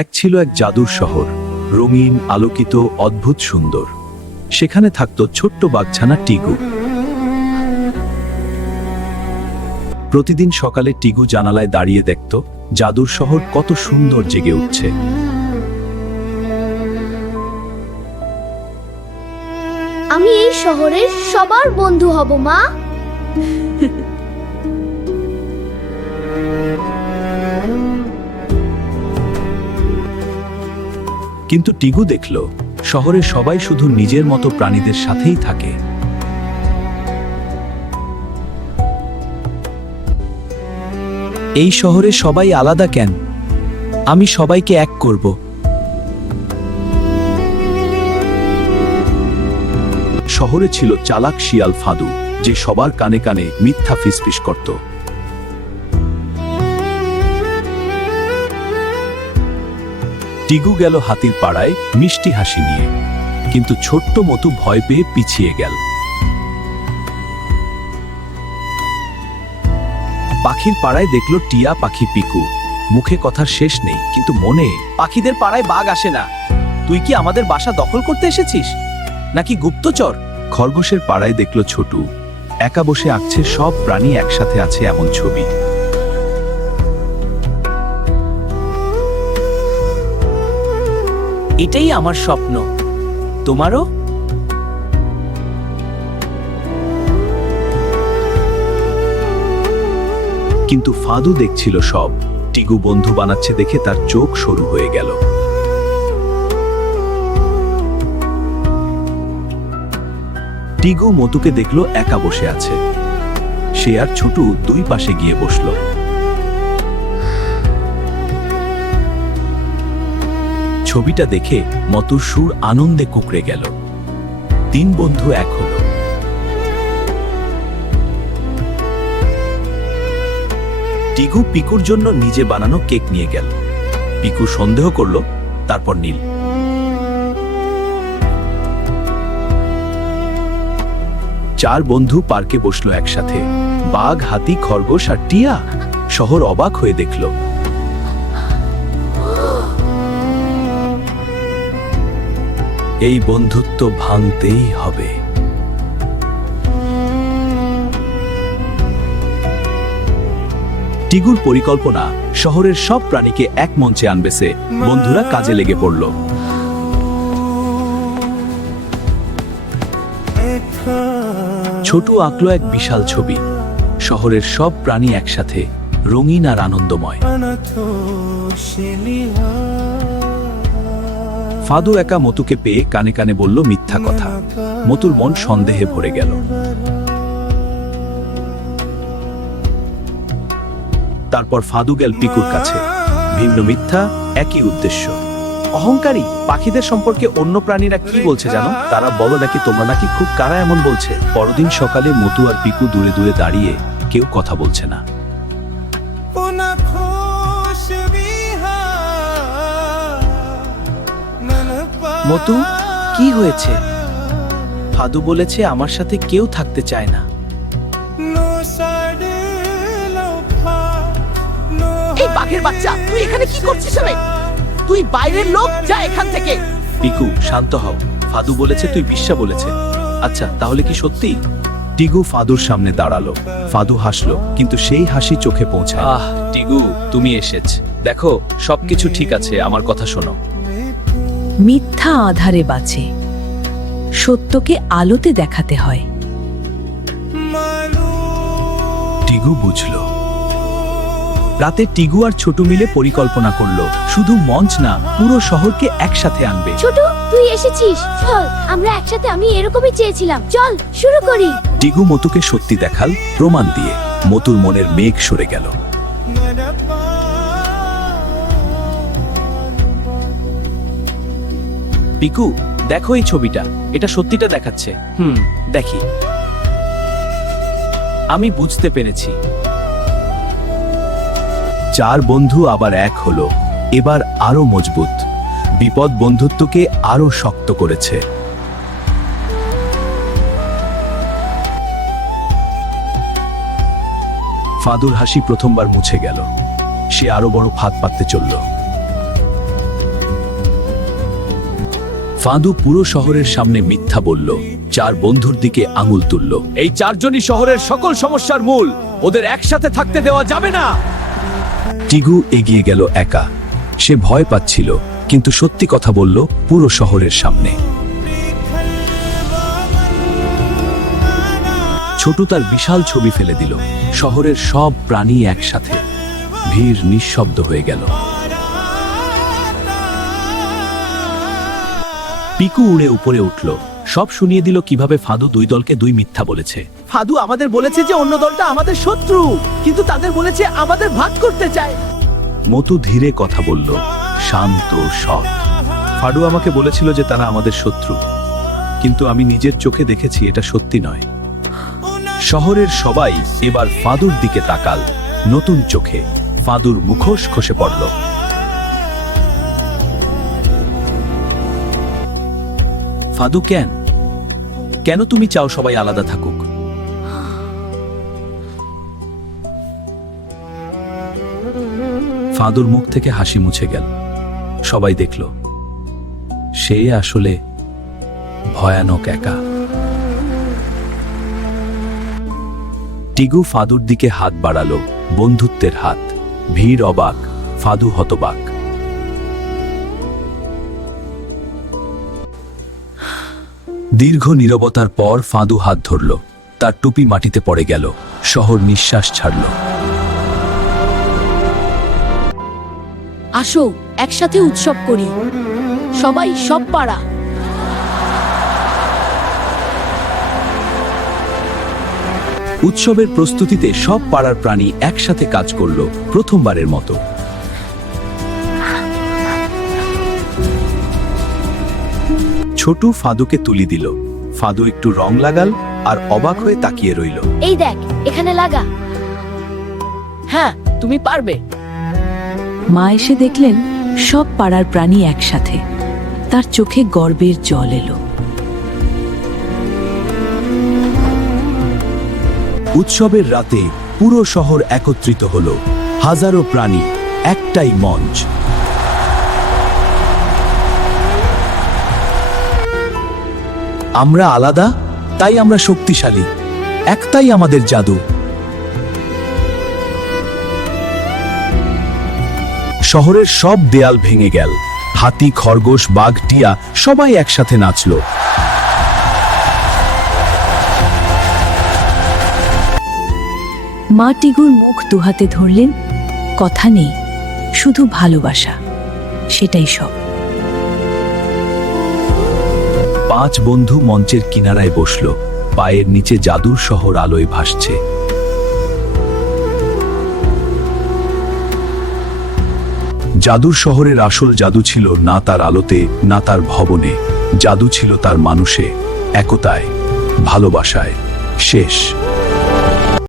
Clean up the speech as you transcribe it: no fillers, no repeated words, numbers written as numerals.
এক ছিল এক জাদুর শহর, রঙিন, আলোকিত, অদ্ভুত সুন্দর। সেখানে থাকত ছোট্ট বাঘছানা টিগু। প্রতিদিন সকালে টিগু জানালায় দাঁড়িয়ে দেখত জাদুর শহর কত সুন্দর জেগে উঠছে। আমি এই শহরের সবার বন্ধু হব, মা। কিন্তু টিগু দেখল শহরে সবাই শুধু নিজের মতো প্রাণীদের সাথেই থাকে। এই শহরে সবাই আলাদা কেন? আমি সবাইকে এক করব। শহরে ছিল চালাক শিয়াল ফাদু, যে সবার কানে কানে মিথ্যা ফিসফিস করত। টিগু গেল হাতির পাড়ায় মিষ্টি হাসি নিয়ে, কিন্তু ছোট্ট মতু ভয় পেয়ে পিছিয়ে গেল। পাখির পাড়ায় দেখলো টিয়া পাখি পিকু। মুখে কথার শেষ নেই, কিন্তু মনে, পাখিদের পাড়ায় বাঘ আসে না। তুই কি আমাদের বাসা দখল করতে এসেছিস নাকি গুপ্তচর? খরগোশের পাড়ায় দেখলো ছোটু, একা বসে আঁকছে সব প্রাণী একসাথে আছে এমন ছবি। এটাই আমার স্বপ্ন, তোমারও? কিন্তু ফাদু দেখছিল সব। টিগু বন্ধু বানাচ্ছে দেখে তার চোখ সরু হয়ে গেল। টিগু মতুকে দেখলো একা বসে আছে। সে আর ছোটু দুই পাশে গিয়ে বসল। ছবিটা দেখে মতুর সুর আনন্দে কুকড়ে গেল। তিন বন্ধু এক হলো। টিগু পিকুর জন্য নিজে বানানো কেক নিয়ে গেল। পিকু সন্দেহ করলো, তারপর নীল। চার বন্ধু পার্কে বসলো একসাথে। বাঘ, হাতি, খরগোশ আর টিয়া। শহর অবাক হয়ে দেখল। এই বন্ধুত্ব ভাঙতেই হবে। টিগুর পরিকল্পনা শহরের সব প্রাণীকে এক মঞ্চে আনবে। সে বন্ধুরা কাজে লেগে পড়ল। ছোটু আঁকলো এক বিশাল ছবি, শহরের সব প্রাণী একসাথে, রঙিন আর আনন্দময়। ফাদু একা মতুকে পেয়ে কানে কানে বলল মিথ্যা কথা। মতুর মন সন্দেহে ভরে গেল। তারপর ফাদু গেল পিকুর কাছে। ভিন্ন মিথ্যা, একই উদ্দেশ্য। অহংকারী পাখিদের সম্পর্কে অন্য প্রাণীরা কি বলছে জানো? তারা বলো নাকি তোমরা নাকি খুব কারা এমন বলছে। পরদিন সকালে মতু আর পিকু দূরে দূরে দাঁড়িয়ে, কেউ কথা বলছে না। মতু, কি হয়েছে? ফাদু বলেছে আমার সাথে কেউ থাকতে চায় না। এই বাঘের বাচ্চা, তুই এখানে কি করছিস? তুই বাইরের লোক, যা এখান থেকে। পিকু, শান্ত হও। ফাদু বলেছে তুই বিশ্বা বলেছে। আচ্ছা, তাহলে কি সত্যি? টিগু ফাদুর সামনে দাঁড়ালো। ফাদু হাসলো, কিন্তু সেই হাসি চোখে পৌঁছায়। টিগু, তুমি এসেছ। দেখো, সবকিছু ঠিক আছে, আমার কথা শোনো। মিথ্যা আধারে বাঁচে, সত্যকে আলোতে দেখাতে হয়। টিগু বুঝলো। রাতে টিগু আর ছোটু মিলে পরিকল্পনা করলো, শুধু মঞ্চ না, পুরো শহরকে একসাথে আনবে। ছোট, তুই এসেছিস, চল আমরা একসাথে। আমি এরকমই চেয়েছিলাম, চল শুরু করি। টিগু মতুকে সত্যি দেখাল, প্রমাণ দিয়ে। মতুর মনের মেঘ সরে গেল। পিকু, দেখো এই ছবিটা, এটা সত্যিটা দেখাচ্ছে। দেখি। আমি বুঝতে পেরেছি। চার বন্ধু আবার এক হলো, এবার আরো মজবুত। বিপদ বন্ধুত্বকে আরো শক্ত করেছে। ফাদুর হাসি প্রথমবার মুছে গেল। সে আরো বড় ফাঁদ পাততে চলল। ফাদু পুরো শহরের সামনে মিথ্যা বলল, 4 বন্ধুর দিকে আঙুল তুলল। এই 4 জনই শহরের সকল সমস্যার মূল, ওদের একসাথে থাকতে দেওয়া যাবে না। টিগু এগিয়ে গেল একা। সে ভয় পাচ্ছিল, কিন্তু সত্যি কথা বলল পুরো শহরের সামনে। ছোটু তার বিশাল ছবি ফেলে দিল। শহরের সব প্রাণী একসাথে। ভিড় নিঃশব্দ হয়ে গেল। পিকু উড়ে উপরে উঠল, সব শুনিয়ে দিল কিভাবে ফাদু 2 দলকে 2 মিথ্যা বলেছে। ফাদু আমাদের বলেছে যে অন্য দলটা আমাদের শত্রু, কিন্তু তাদের বলেছে আমাদের ভাগ করতে চায়। মতু ধীরে কথা বলল, শান্ত সৎ। ফাডু আমাকে বলেছিল যে তারা আমাদের শত্রু, কিন্তু আমি নিজের চোখে দেখেছি এটা সত্যি নয়। শহরের সবাই এবার ফাদুর দিকে তাকাল, নতুন চোখে। ফাদুর মুখোশ খসে পড়ল। ফাদু, কেন তুমি চাও সবাই আলাদা থাকুক? ফাদুর মুখ থেকে হাসি মুছে গেল। সবাই দেখল সে আসলে ভয়ানক একা। টিগু ফাদুর দিকে হাত বাড়ালো, বন্ধুত্বের হাত। ভিড় অবাক, ফাদু হতবাক। দীর্ঘ নীরবতার পর ফাদু হাত ধরল। তার টুপি মাটিতে পড়ে গেল। শহর নিঃশ্বাস ছাড়ল। আসো একসাথে উৎসব করি, সবাই, সব পাড়া। উৎসবের প্রস্তুতিতে সব পাড়ার প্রাণী একসাথে কাজ করল, প্রথমবারের মতো। ছোটু ফাদুকে তুলি দিল। ফাদু একটু রং লাগাল আর অবাক হয়ে তাকিয়ে রইল। এই দেখ, এখানে লাগা। হ্যাঁ, তুমি পারবে। মা এসে দেখলেন সব পাড়ার প্রাণী একসাথে। তার চোখে গর্বের জল এলো। উৎসবের রাতে পুরো শহর একত্রিত হলো। হাজারো প্রাণী, একটাই মঞ্চ। আমরা আলাদা, তাই আমরা শক্তিশালী। একটাই আমাদের জাদু। শহরের সব দেয়াল ভেঙে গেল। হাতি, খরগোশ, বাঘ, টিয়া সবাই একসাথে নাচল। মা টিগুর মুখ দুহাতে ধরলেন। কথা নেই, শুধু ভালোবাসা, সেটাই সব। 5 বন্ধু মঞ্চের কিনারায় বসল। পায়ের নিচে জাদুর শহর আলোয় ভাসছে। জাদুর শহরের আসল জাদু ছিল না তার আলোতে, না তার ভবনে। জাদু ছিল তার মানুষে, একতায়, ভালোবাসায়। শেষ।